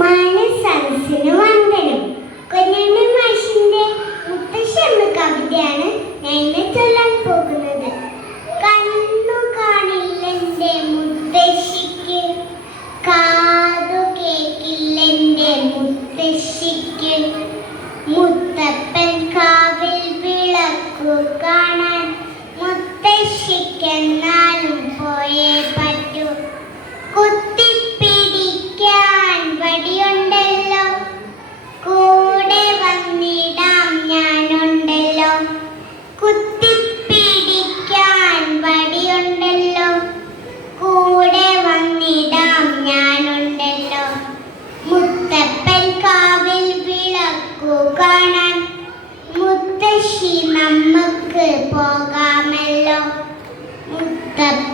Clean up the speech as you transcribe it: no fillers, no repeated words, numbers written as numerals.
മനസ്സരസിന് വന്ദനം. കുഞ്ഞുണ്ണി മാഷിന്റെ മുത്തശ്ശി എന്ന കവിതയാണ് ഞാൻ ഇന്ന് ചൊല്ലാൻ പോകുന്നത്. കണ്ണു കാണില്ലെന്റെ മുത്തശ്ശിക്ക്, കാതു കേക്കില്ലെന്റെ മുത്തശ്ശിക്ക്, മുത്തപ്പൻ കാവിൽ വിളക്കു കാണാൻ മുത്തശ്ശിക്കെന്നാലും പോയേ പറ്റൂ. കുത്തിപ്പിടിക്കാൻ വടിയുണ്ടല്ലോ, കൂടെ വന്നിടാം ഞാനുണ്ടല്ലോ. കുത്തിപ്പിടിക്കാൻ വടിയുണ്ടല്ലോ, കൂടെ വന്നിടാം ഞാനുണ്ടല്ലോ. മുത്തപ്പൻ കാവിൽ വിളക്കു കാണാൻ മുത്തശ്ശി നമുക്ക് പോകാമല്ലോ. മുത്തപ്പൻ